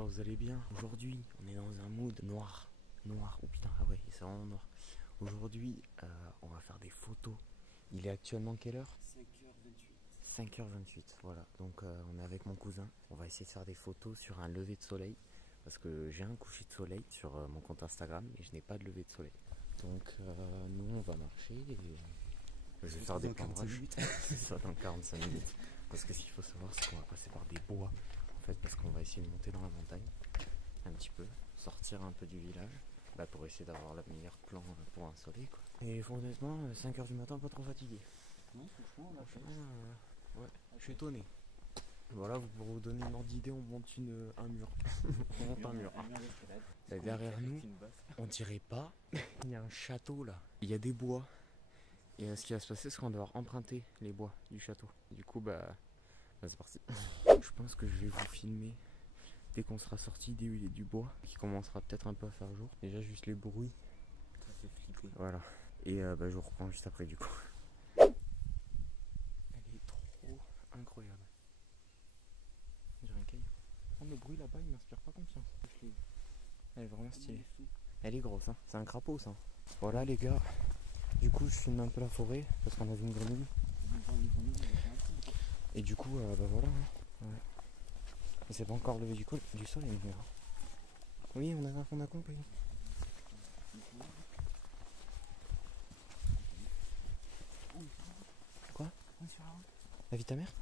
j'espère que vous allez bien. Aujourd'hui, on est dans un mood noir. Noir, oh putain, ah ouais, c'est vraiment noir. Aujourd'hui, on va faire des photos. Il est actuellement quelle heure? 5h28, voilà. Donc on est avec mon cousin. On va essayer de faire des photos sur un lever de soleil. Parce que j'ai un coucher de soleil sur mon compte Instagram et je n'ai pas de lever de soleil. Donc nous, on va marcher et je vais faire des pambrages. C'est ça, dans 45 minutes. Parce que ce qu'il faut savoir, c'est qu'on va passer par des bois. En fait, parce qu'on va essayer de monter dans la montagne. Un petit peu. Sortir un peu du village. Pour essayer d'avoir le meilleur plan pour un soleil, quoi. Et honnêtement, 5h du matin, pas trop fatigué. Non, franchement, ouais, je suis étonné. Voilà, pour vous donner une ordre d'idée, on monte un mur. On monte un mur. Derrière nous, on dirait pas, il y a un château là. Il y a des bois. Et ce qui va se passer, c'est qu'on va devoir emprunter les bois du château. Du coup, c'est parti. Je pense que je vais vous filmer dès qu'on sera sorti du bois, qui commencera peut-être un peu à faire jour. Déjà, juste les bruits. ça fait flipper. Voilà. Et je vous reprends juste après, du coup. Elle est trop incroyable. J'ai un caillou. Oh, le bruit là-bas, il m'inspire pas confiance. Elle est vraiment stylée. Elle est grosse, hein. C'est un crapaud, ça. Voilà, les gars. Du coup, je filme un peu la forêt parce qu'on a vu une grenouille. Et du coup, voilà. Hein. Ouais. C'est pas encore levé du soleil, mais oui, on a compris. Quoi? La vie de ta mère?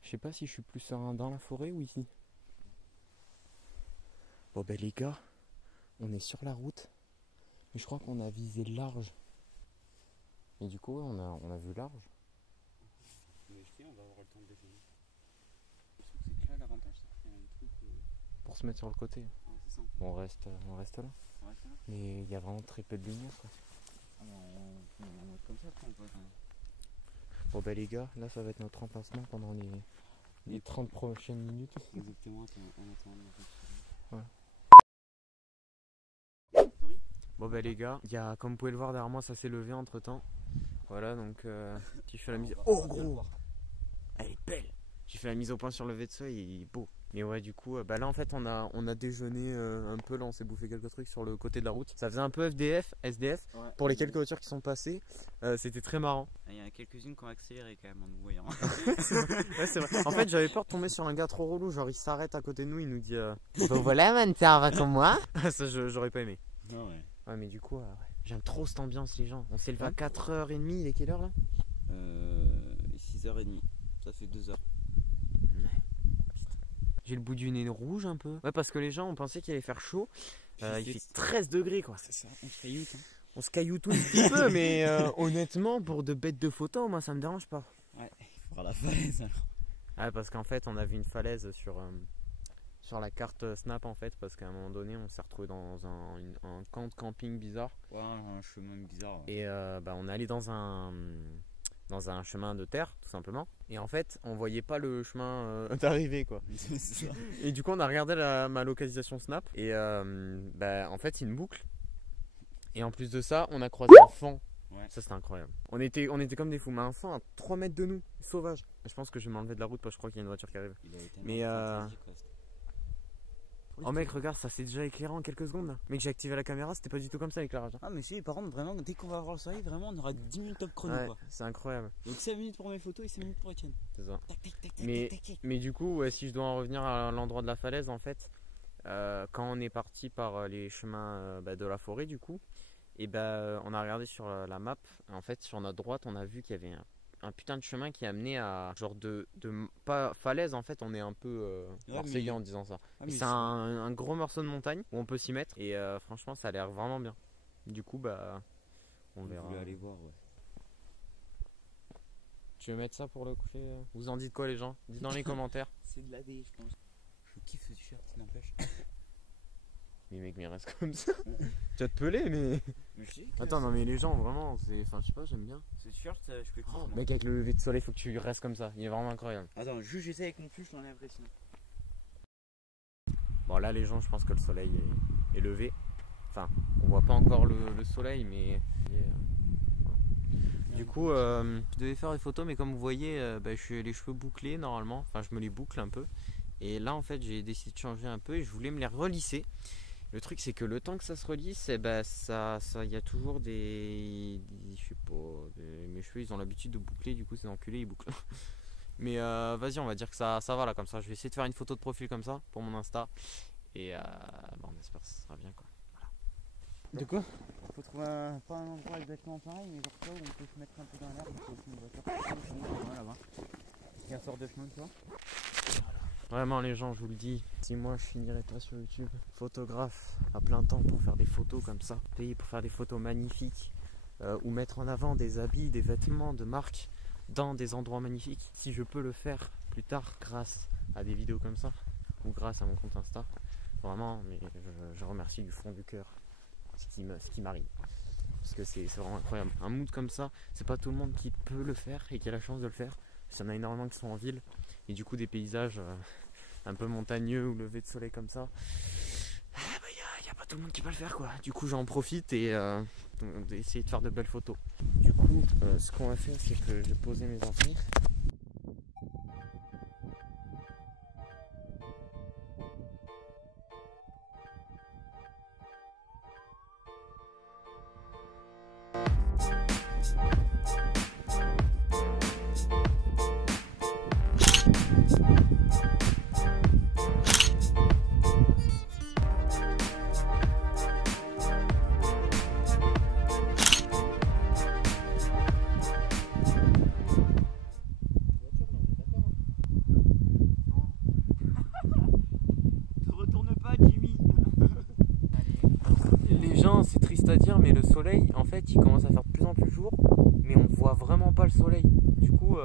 Je sais pas si je suis plus dans la forêt ou ici. Bon les gars, on est sur la route. Mais je crois qu'on a visé large. Et du coup, on a vu large. Mais je dis, on va avoir le temps de déjeuner. C'est que là, l'avantage, c'est qu'il y a un truc. Pour se mettre sur le côté. Ouais, c'est ça. On reste là. On reste là. Mais il y a vraiment très peu de lumière, quoi. Ah, on va mettre comme ça, après, on peut. Bon les gars, là ça va être notre remplacement pendant les 30 prochaines minutes. Exactement, on attend. Ouais. Bon les gars, comme vous pouvez le voir derrière moi, ça s'est levé entre temps. Voilà, donc si je fais la mise. Oh gros, elle est belle. J'ai fait la mise au point sur le lever de soleil, il est beau. Mais ouais, du coup, là en fait on a déjeuné un peu, là on s'est bouffé quelques trucs sur le côté de la route. Ça faisait un peu SDF ouais, pour les quelques voitures qui sont passées. C'était très marrant. Il y en a quelques-unes qui ont accéléré quand même en nous voyant. Ouais, c'est vrai. En fait, j'avais peur de tomber sur un gars trop relou. Genre, il s'arrête à côté de nous, il nous dit voilà, man, ça va comme moi. Ça, j'aurais pas aimé. Non, ouais. Ouais, mais du coup, j'aime trop cette ambiance, les gens. On s'est levé à 4h30. Il est quelle heure là? 6h30. Ça fait 2h. J'ai le bout du nez rouge un peu. Ouais, parce que les gens ont pensé qu'il allait faire chaud. Il fait 13 degrés, quoi. C'est ça, on se cailloute. Hein. On se cailloute un petit peu, mais honnêtement, pour de bêtes de photos, moi ça me dérange pas. Ouais, il faudra la falaise alors. Ouais, parce qu'en fait, on a vu une falaise sur la carte Snap, en fait, parce qu'à un moment donné, on s'est retrouvé dans un camp de camping bizarre. Ouais, un chemin bizarre. Ouais. Et on est allé dans un chemin de terre, tout simplement. Et en fait, on voyait pas le chemin d'arrivée, quoi. Et du coup, on a regardé ma localisation Snap. Et en fait, c'est une boucle. Et en plus de ça, on a croisé un fan. Ouais. Ça, c'était incroyable. On était comme des fous. Mais un fan à 3 mètres de nous, sauvage. Je pense que je vais m'enlever de la route parce que je crois qu'il y a une voiture qui arrive. Mais oh mec, regarde, ça s'est déjà éclairé en quelques secondes là. Mec, j'ai activé la caméra, c'était pas du tout comme ça l'éclairage. Ah mais si, par contre, vraiment, dès qu'on va voir le soleil, vraiment, on aura 10 minutes top chrono, ouais, quoi. C'est incroyable. Donc 5 minutes pour mes photos et 5 minutes pour Etienne. C'est ça. Tac, tac, tac, mais du coup, si je dois en revenir à l'endroit de la falaise, en fait, quand on est parti par les chemins de la forêt, du coup, et on a regardé sur la map. En fait, sur notre droite, on a vu qu'il y avait un putain de chemin qui amenait à genre de pas falaise, en fait, on est un peu marseillais en disant ça. C'est un gros morceau de montagne où on peut s'y mettre et franchement ça a l'air vraiment bien. Du coup on verra. Aller voir, ouais. Tu veux mettre ça pour le coucher? Vous en dites quoi les gens? Dites dans les commentaires. C'est de la D, je pense. Je kiffe ce t-shirt, ça n'empêche. Mais mec, mais il reste comme ça. Tu vas te peler, mais attends, non mais les gens vraiment, je sais pas, j'aime bien. Ce t-shirt, je peux kiffer. Mec, avec le lever de soleil, faut que tu restes comme ça. Il est vraiment incroyable. Attends, juste j'essaie avec mon pull, je l'enlèverai sinon. Bon là les gens, je pense que le soleil est levé. Enfin, on voit pas encore le soleil, mais Du coup, je devais faire des photos, mais comme vous voyez, je suis les cheveux bouclés normalement. Enfin, je me les boucle un peu. Et là, en fait, j'ai décidé de changer un peu et je voulais me les relisser. Le truc, c'est que le temps que ça se relisse, il y a toujours je sais pas, mes cheveux, ils ont l'habitude de boucler. Du coup, ces enculés, ils bouclent. Mais vas-y, on va dire que ça va là, comme ça. Je vais essayer de faire une photo de profil comme ça pour mon Insta. Et on espère que ça sera bien, quoi. Voilà. De quoi? Faut trouver pas un endroit exactement pareil, mais genre ça où on peut se mettre un peu dans l'air, donc aussi une voiture. Là-bas. Il y a une sorte de chemin, tu vois. Vraiment les gens, je vous le dis, si moi je finirais pas sur YouTube photographe à plein temps pour faire des photos comme ça, payer pour faire des photos magnifiques ou mettre en avant des habits, des vêtements de marque dans des endroits magnifiques, si je peux le faire plus tard grâce à des vidéos comme ça ou grâce à mon compte Insta, vraiment, mais je remercie du fond du cœur ce qui m'arrive. Parce que c'est vraiment incroyable. Un mood comme ça, c'est pas tout le monde qui peut le faire et qui a la chance de le faire. Il y en a énormément qui sont en ville. Et du coup des paysages un peu montagneux ou lever de soleil comme ça, y a pas tout le monde qui peut le faire, quoi. Du coup j'en profite et essayer de faire de belles photos. Du coup ce qu'on va faire, c'est que je vais poser mes enfants. C'est triste à dire, mais le soleil en fait il commence à faire de plus en plus jour, mais on voit vraiment pas le soleil. Du coup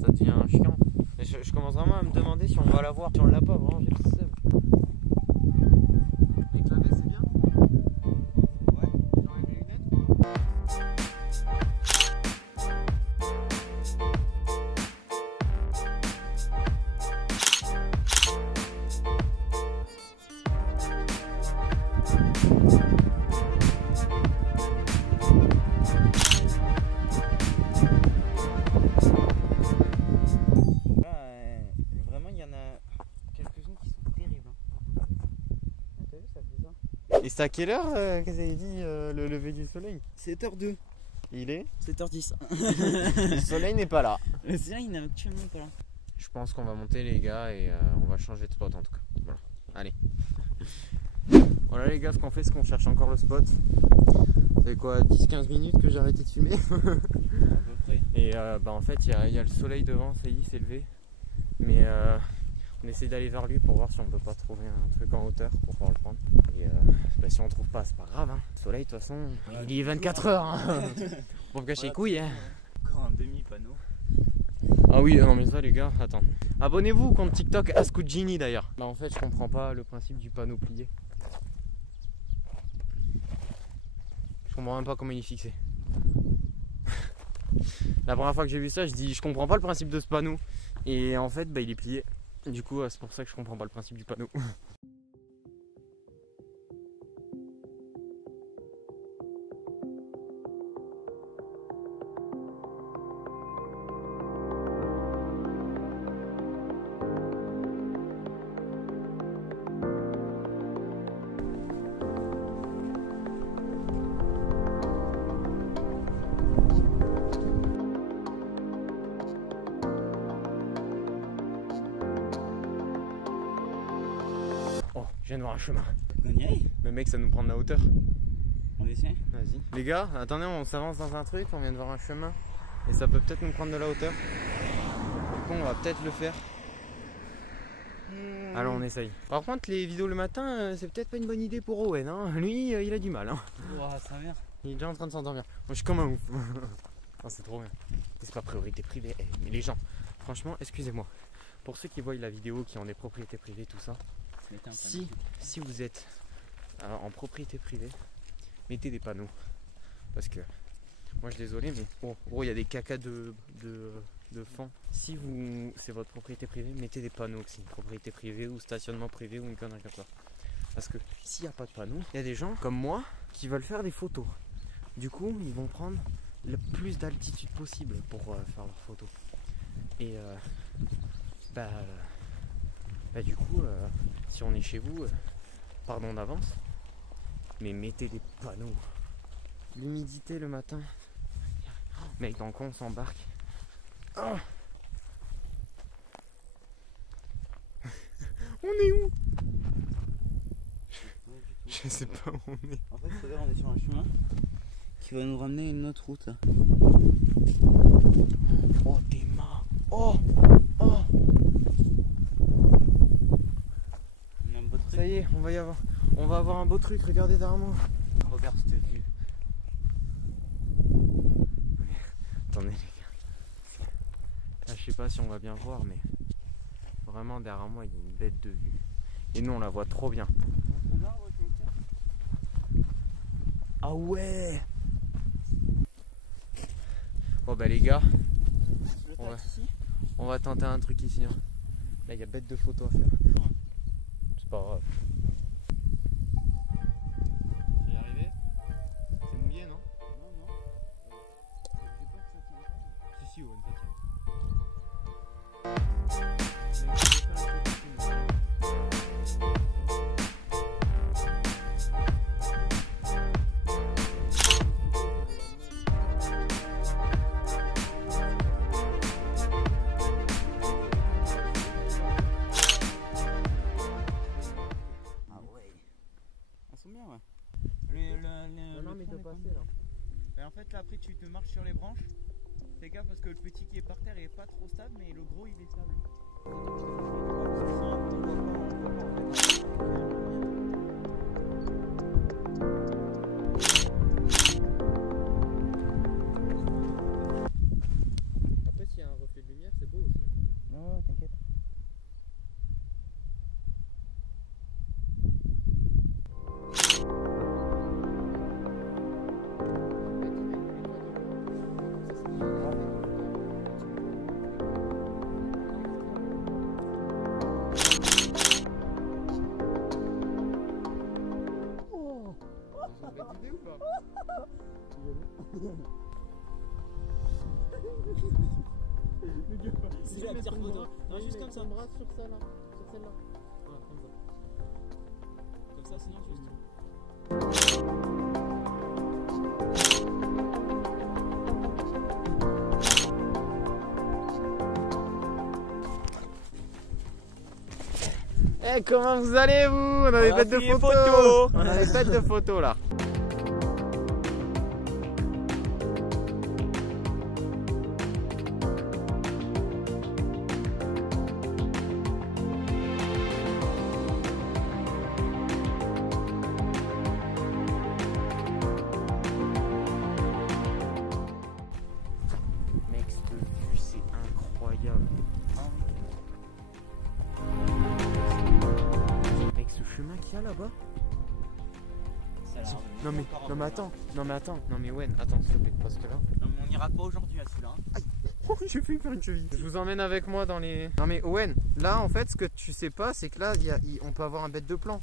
ça devient chiant. Je commence vraiment à me demander si on va l'avoir. Si on l'a pas, vraiment j'ai le seum. Avec la veste c'est bien? Ouais, j'enlève les lunettes ou pas? Et c'est à quelle heure que vous avez dit le lever du soleil? 7h02. Il est 7h10. Le soleil n'est pas là. Le soleil n'est actuellement pas là. Je pense qu'on va monter les gars et on va changer de spot en tout cas. Voilà. Allez. Voilà les gars, ce qu'on fait, c'est qu'on cherche encore le spot. Ça fait quoi, 10-15 minutes que j'ai arrêté de filmer. À peu près. Et en fait il y a le soleil devant, ça y est, c'est levé. Mais on essaie d'aller vers lui pour voir si on peut pas trouver un truc en hauteur pour pouvoir le prendre. Et si on trouve pas, c'est pas grave, hein. Le soleil de toute façon, il est 24 heures, hein. Pour me cacher les couilles, hein. Encore un demi-panneau. Ah oui, non mais ça les gars, attends. Abonnez-vous au compte TikTok Askujini d'ailleurs. Bah en fait je comprends pas le principe du panneau plié. Je comprends même pas comment il est fixé. La première fois que j'ai vu ça, je dis je comprends pas le principe de ce panneau. Et en fait il est plié. Du coup c'est pour ça que je comprends pas le principe du panneau. Je viens de voir un chemin. On y aille? Le mec, ça nous prend de la hauteur. On essaie? Vas-y. Les gars, attendez, on s'avance dans un truc, on vient de voir un chemin. Et ça peut peut-être nous prendre de la hauteur. Du coup, on va peut-être le faire. Alors, on essaye. Par contre, les vidéos le matin, c'est peut-être pas une bonne idée pour Owen. Hein. Lui, il a du mal. Hein. Ouah, ça vient. Il est déjà en train de s'endormir. Moi, je suis comme un ouf. Oh, c'est trop bien. C'est pas priorité privée. Mais les gens, franchement, excusez-moi. Pour ceux qui voient la vidéo, qui ont des propriétés privées, tout ça. Si vous êtes en propriété privée, mettez des panneaux. Parce que moi je suis désolé, mais il y a des cacas de fond. Si c'est votre propriété privée, mettez des panneaux, que c'est une propriété privée ou stationnement privé ou une connerie comme ça. Parce que s'il n'y a pas de panneaux, il y a des gens comme moi qui veulent faire des photos. Du coup, ils vont prendre le plus d'altitude possible pour faire leurs photos. Et du coup, si on est chez vous, pardon d'avance, mais mettez des panneaux. L'humidité le matin. Mec, dans quoi on s'embarque? Oh. On est où? Je sais pas où on est. En fait, regarde, on est sur un chemin qui va nous ramener à une autre route là. Oh, des mains. Oh. Oh. On a un beau truc. Ça y est, on va avoir un beau truc. Regardez derrière moi. Regarde cette vue. Attendez les gars. Là, je sais pas si on va bien voir, mais vraiment derrière moi il y a une bête de vue. Et nous on la voit trop bien. Ah ouais. Bon bah les gars, on va tenter un truc ici. Hein. Là il y a bête de photos à faire. C'est pas grave. Tu y arrivé? C'est mouillé non? Non. J'ai peur que ça tienne pas. Si, ouais, ça tient. Ah ouais. Elles sont bien, ouais. Non, mais de passer là. Et en fait, là, après, tu te marches sur les branches. Fais gaffe parce que le petit qui est par terre est pas trop stable, mais le gros il est stable. Après, s'il y a un reflet de lumière, c'est beau aussi. Non, t'inquiète. Si j'ai la petite photo. Non, juste comme ça. Sur celle-là. Sur celle-là. Voilà, comme ça. Comme ça, sinon, juste. Eh, comment vous allez vous? On a des bêtes de photos. On a des bêtes de photos là. Mec, cette vue c'est incroyable. Mec, ce chemin qu'il y a là-bas. Non mais attends, non mais Wen, attends s'il te plaît, parce que là. Non mais on n'ira pas aujourd'hui à celui-là. Hein. Oh, j'ai fait faire une cheville. Je vous emmène avec moi dans les. Non mais Owen, là en fait ce que tu sais pas c'est que là on peut avoir un bête de plan.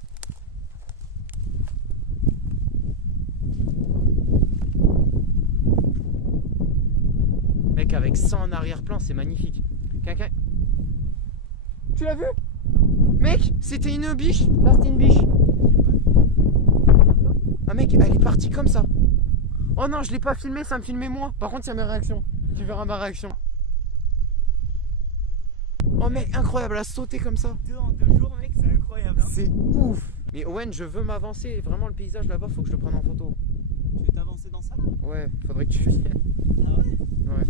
Mec, avec ça en arrière-plan c'est magnifique. Quelqu'un. Tu l'as vu? Mec, c'était une biche. Là c'était une biche. Ah mec, elle est partie comme ça. Oh non, je l'ai pas filmé, ça me filmait moi. Par contre, il y a mes réactions. Tu verras ma réaction. Oh mec, incroyable, elle a sauté comme ça. En 2 jours, mec, c'est incroyable. Hein. C'est ouf. Mais Owen, je veux m'avancer. Vraiment, le paysage là-bas, faut que je le prenne en photo. Tu veux t'avancer dans ça là? Ouais, faudrait que tu viennes. Ah ouais? Ouais.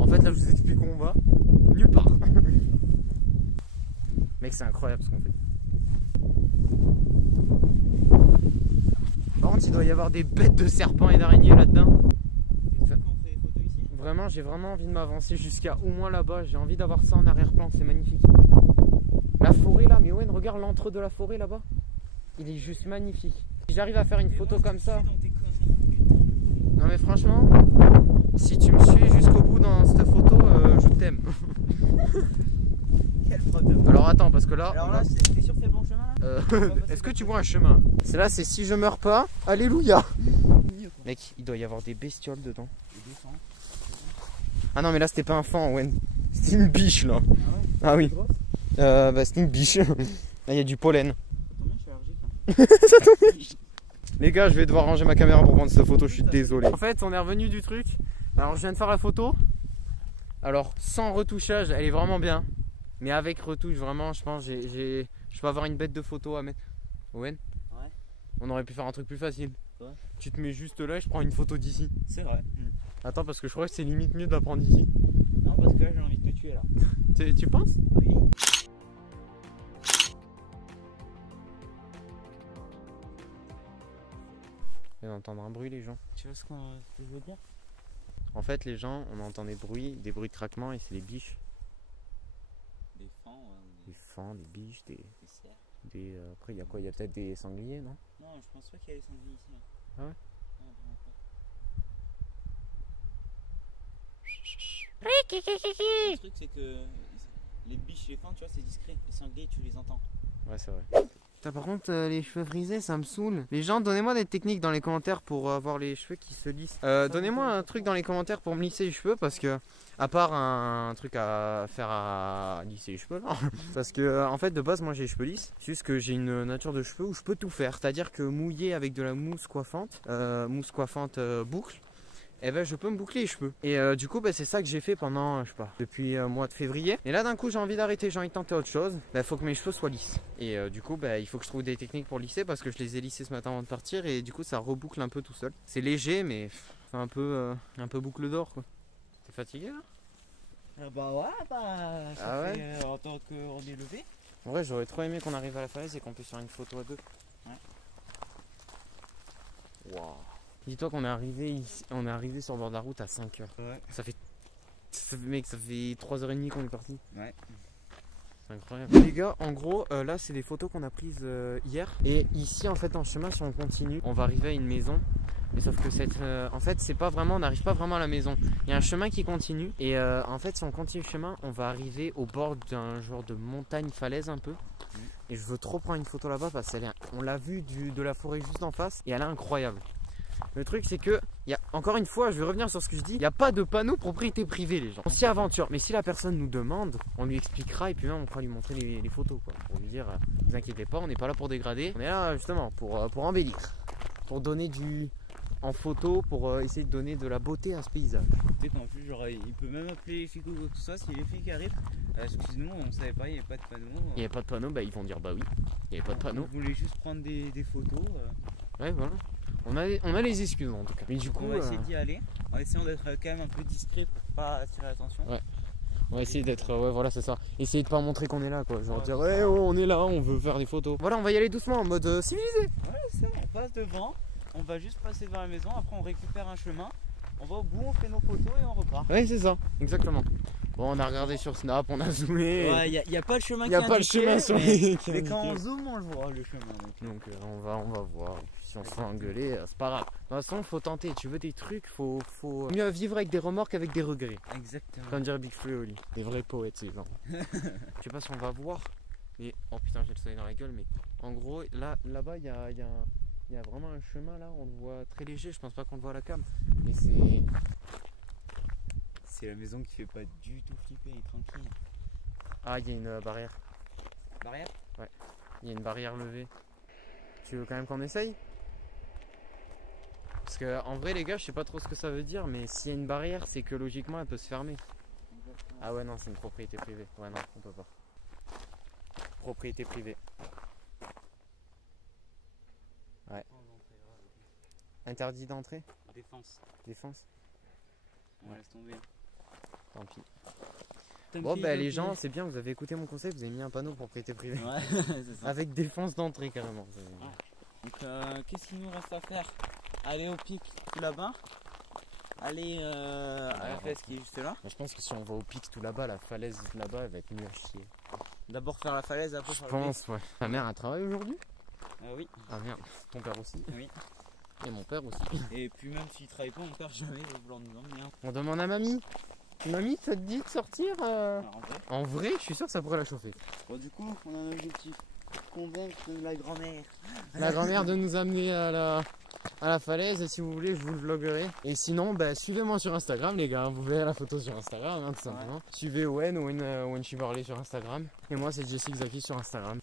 En fait, là, je vous explique où on va. Nulle part. Mec, c'est incroyable ce qu'on fait. Par contre, il doit y avoir des bêtes de serpents et d'araignées là-dedans. Vraiment, j'ai vraiment envie de m'avancer jusqu'à au moins là-bas. J'ai envie d'avoir ça en arrière-plan, c'est magnifique. La forêt là, mais Owen, regarde l'entre de la forêt là-bas. Il est juste magnifique. Si j'arrive à faire une photo comme ça. Non mais franchement, si tu me suis jusqu'au bout dans cette photo, je t'aime. Alors attends, parce que là... Alors là, t'es sûr que c'est le bon chemin là? Est-ce que tu vois un chemin? C'est là, c'est si je meurs pas, alléluia. Mec, il doit y avoir des bestioles dedans. Et des fans. Ah non, mais là, c'était pas un fan, ouais. C'était une biche, là. Ah ouais? Ah oui. Bah, c'était une biche. Là, il y a du pollen. Ça tombe bien, je suis allergique. Hein. Ça tombe bien. Les gars, je vais devoir ranger ma caméra pour prendre cette photo, je suis désolé. En fait, on est revenu du truc. Alors, je viens de faire la photo. Alors, sans retouchage, elle est vraiment bien. Mais avec retouche, vraiment, je pense, je peux avoir une bête de photo à mettre. Owen? Ouais. On aurait pu faire un truc plus facile. Ouais. Tu te mets juste là et je prends une photo d'ici. C'est vrai. Attends, parce que je crois que c'est limite mieux de la prendre ici. Non, parce que là, j'ai envie de te tuer là. Tu penses? Oui. On entend un bruit, les gens. Tu vois ce que je veux dire? En fait, les gens, on entend des bruits de craquement et c'est les biches. Des fans, Des fans, des biches, des cerfs. Après, il y a quoi? Il y a peut-être des sangliers, non? Non, je pense pas qu'il y a des sangliers ici. Hein. Ah ouais? Non, vraiment pas. Le truc, c'est que les biches, les fans, tu vois, c'est discret. Les sangliers, tu les entends. Ouais, c'est vrai. Putain, par contre, les cheveux frisés, ça me saoule. Les gens, donnez-moi des techniques dans les commentaires pour avoir les cheveux qui se lissent. Donnez-moi un truc dans les commentaires pour me lisser les cheveux parce que, à part un truc à faire à lisser les cheveux, là. Parce que, en fait, de base, moi j'ai les cheveux lisses. C'est juste que j'ai une nature de cheveux où je peux tout faire. C'est-à-dire que mouiller avec de la mousse coiffante boucle. Et ben je peux me boucler les cheveux. Et du coup c'est ça que j'ai fait pendant, je sais pas, depuis mois de février. Et là d'un coup j'ai envie d'arrêter, j'ai envie de tenter autre chose. Il faut que mes cheveux soient lisses. Et du coup il faut que je trouve des techniques pour lisser parce que je les ai lissés ce matin avant de partir. Et du coup ça reboucle un peu tout seul. C'est léger mais c'est un peu boucle d'or quoi. T'es fatigué là? Bah ouais, bah ça Ah ouais fait en tant qu'on est levé. En vrai j'aurais trop aimé qu'on arrive à la falaise et qu'on puisse faire une photo à deux. Ouais. Waouh. Dis-toi qu'on est arrivé ici, on est arrivé sur le bord de la route à 5h. Ouais. Ça fait 3h30 qu'on est parti. Ouais. C'est incroyable. Les gars, en gros, là c'est des photos qu'on a prises hier. Et ici en fait en chemin, si on continue, on va arriver à une maison. Mais sauf que en fait c'est pas vraiment, on n'arrive pas vraiment à la maison. Il y a un chemin qui continue. Et en fait si on continue le chemin, on va arriver au bord d'un genre de montagne falaise un peu. Et je veux trop prendre une photo là-bas parce qu'on l'a vu de la forêt juste en face. Et elle est incroyable. Le truc c'est que, encore une fois, je vais revenir sur ce que je dis, il n'y a pas de panneau propriété privée les gens. On s'y aventure, mais si la personne nous demande, on lui expliquera et puis même on pourra lui montrer les photos quoi. Pour lui dire, ne vous inquiétez pas, on n'est pas là pour dégrader, on est là justement pour embellir, pour donner en photo, pour essayer de donner de la beauté à ce paysage. Tu sais qu'en plus, genre, il peut même appeler les flics ou quoi que ce soit, si les flics arrivent, excuse-nous, on savait pas, il n'y avait pas de panneau. Il n'y avait pas de panneau, ils vont dire bah oui, il n'y avait pas de panneau. On voulait juste prendre des photos. Ouais voilà. On a les excuses en tout cas. Mais du coup, on va essayer d'y aller, en essayant d'être quand même un peu discret pour pas attirer l'attention. Ouais. On va essayer d'être, ouais voilà c'est ça. Essayer de pas montrer qu'on est là quoi. Genre Ouais, dire ouais oh, on est là, on veut faire des photos. Voilà on va y aller doucement en mode civilisé. Ouais c'est ça, on passe devant, on va juste passer devant la maison, après on récupère un chemin, on va au bout, on fait nos photos et on repart. Ouais c'est ça, exactement. Bon on a regardé sur Snap, on a zoomé. Ouais y a pas le chemin qui est indiqué. Y a pas le chemin sur les... Mais quand on zoome on le voit le chemin. Donc on va voir. Si on se fait engueuler, c'est pas grave. De toute façon faut tenter, tu veux des trucs, faut mieux vivre avec des remords qu'avec des regrets. Exactement. Comme dirait Big Flo et Oli. Des vrais poètes ces gens. Je sais pas si on va voir. Mais oh putain j'ai le soleil dans la gueule mais en gros là-bas il y a vraiment un chemin là, on le voit très léger, je pense pas qu'on le voit à la cam. Mais c'est la maison qui fait pas du tout flipper, il est tranquille. Ah il y a une barrière. Barrière? Ouais. Il y a une barrière levée. Tu veux quand même qu'on essaye? Parce que en vrai les gars je sais pas trop ce que ça veut dire mais s'il y a une barrière c'est que logiquement elle peut se fermer. Exactement. Ah ouais non c'est une propriété privée. Ouais non on peut pas. Propriété privée. Ouais. Interdit d'entrée? Défense. Défense? On laisse tomber. Tant pis. Bon les gens c'est bien, vous avez écouté mon conseil, vous avez mis un panneau propriété privée. Ouais c'est ça. Avec défense d'entrée carrément. Ouais. Donc qu'est-ce qu'il nous reste à faire? Aller au pic tout là-bas. Aller à la falaise qui est juste là. Je pense que si on va au pic tout là-bas, la falaise là-bas elle va être mieux à chier. D'abord faire la falaise, après faire le pic. Ouais. Ta mère a travaillé aujourd'hui? Oui. Ah merde, ton père aussi? Oui. Et mon père aussi. Et puis même s'il travaille pas, mon père jamais va vouloir nous emmener. On demande à mamie. Mamie, ça te dit de sortir En vrai, je suis sûr que ça pourrait la chauffer. Bon du coup, on a un objectif. Convaincre la grand-mère. La grand-mère de nous amener à à la falaise, et si vous voulez je vous le vloguerai. Et sinon bah, suivez-moi sur Instagram les gars, vous verrez la photo sur Instagram hein, tout simplement. Ouais. Suivez Owen Chibarley sur Instagram, et moi c'est Jesse Xaki sur Instagram.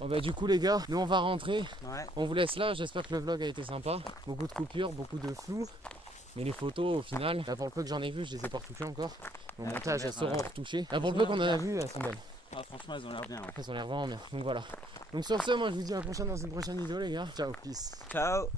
Bon bah du coup les gars, nous on va rentrer, ouais. On vous laisse là, j'espère que le vlog a été sympa. Beaucoup de coupures, beaucoup de flou. Mais les photos au final, là pour le peu que j'en ai vu, je les ai pas retouchées encore. Au montage elles seront retouchées. Là pour le peu qu'on en a vu, elles sont belles. Ah franchement elles ont l'air bien. Ouais. Elles ont l'air vraiment bien, donc voilà. Donc sur ce, moi je vous dis à la prochaine dans une prochaine vidéo les gars. Ciao, peace. Ciao.